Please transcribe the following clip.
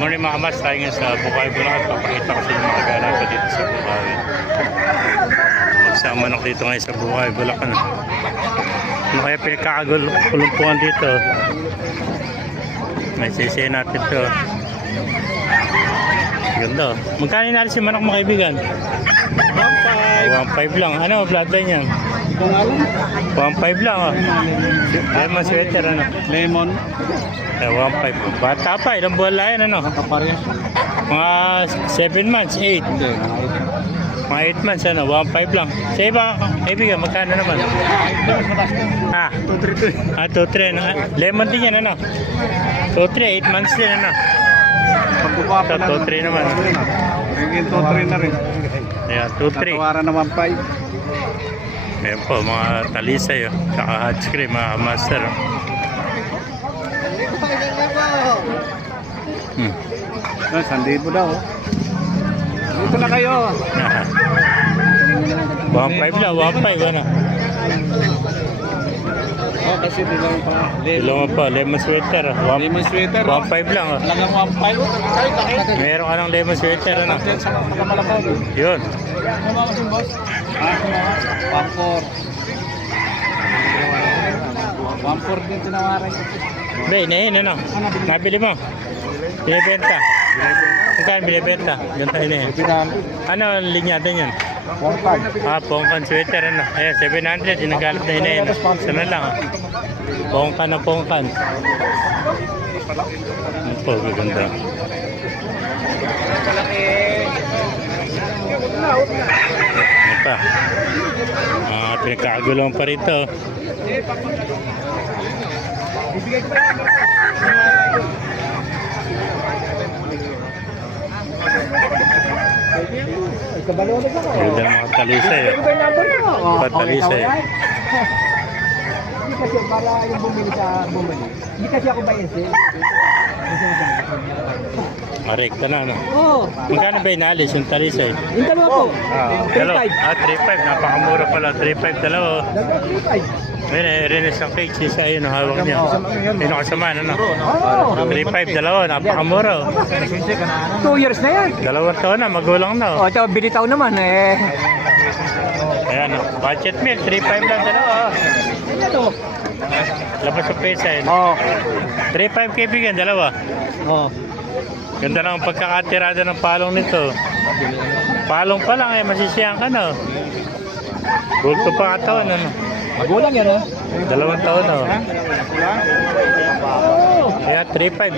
morning mga kamas, tayo nga sa Bukawi Bulacan. Papakita ko sa inyo mga gala pa dito sa Bukawi. Magsama manok dito ngayon sa Bukawi Bulacan. Ano kaya pinagkakakulumpungan dito? May sisi natin to. Ganda. Magkano natin si manok mga kaibigan? 1.5 lang. Ano bloodline yan? 1.5 lang oh. Lemon sweater ano? Lemon. 1.5. Bata pa, ilang buwan lang yan ano? Mga 7 months, 8. Mga 8 months ano, 1.5 lang. Sa iba, kaibigan, magkano naman? Ha? 2.3 ano? Lemon din yan ano? 2.3, 8 months din ano? Pagbuka Ito, 2.3 naman. Naging 2.3 na rin. Ayan, 2.3. Tatawaran naman 5. Ayan po, mga talisay oh. Tsaka hot cream, mga master oh. Sandibo daw. Dito na kayo. 1.5 lang, 1.5 ano? Oh, kasi dilaw pa. Ilong pa, lemon sweater oh. Lemon sweater. 1.5 lang oh. Talagang 1.5. Meron ka ng lemon sweater ano? Sa malabaw. Yun. Ano mga kasi boss? 1.4 din tinawaran ko. Be, inahin ano? Nabili mo? Binibenta? Magkano binibenta? Ganda inahin. Ano ang linya din yun? Pongkan sweater ano? Ayan, 700. Sinagalap na inahin. Sana lang ah. Pongkan na pongkan. Ano po, gaganda. Ano pa? Pinagkakagulong pa rito. Ganda ng mga talisay. Patalisay. Hindi kasi para yung bumili sa bumili. Hindi kasi ako bayansi. Marekta na no? Oo. Magkano ba inalis yung talisay? Yung dalawa po. Dalawa. 3.5. 3.5. Napakamura pala. 3.5 dalawa. Dalawa 3.5. Ayun, rinis ang cake. Sisa yun, hawak niya. Yun ang kasama, ano? Oo. 3.5 dalawa. Napakamura. 2 years na yan. 2 taon na. Magulang na. O, ito, bilitaw naman eh. Ayan, budget meal. 3.5 lang dalawa. Ano? Labas sa pesa yun. Oo. 3.5 kaibigan, dalawa. Oo. Ganda lang ang pagkakatirada ng palong nito. Palong pa lang eh, masisiyang ka na. Bulto pa katawan, ano? Magulang yan ha. 2 taon na. Kaya 3.5.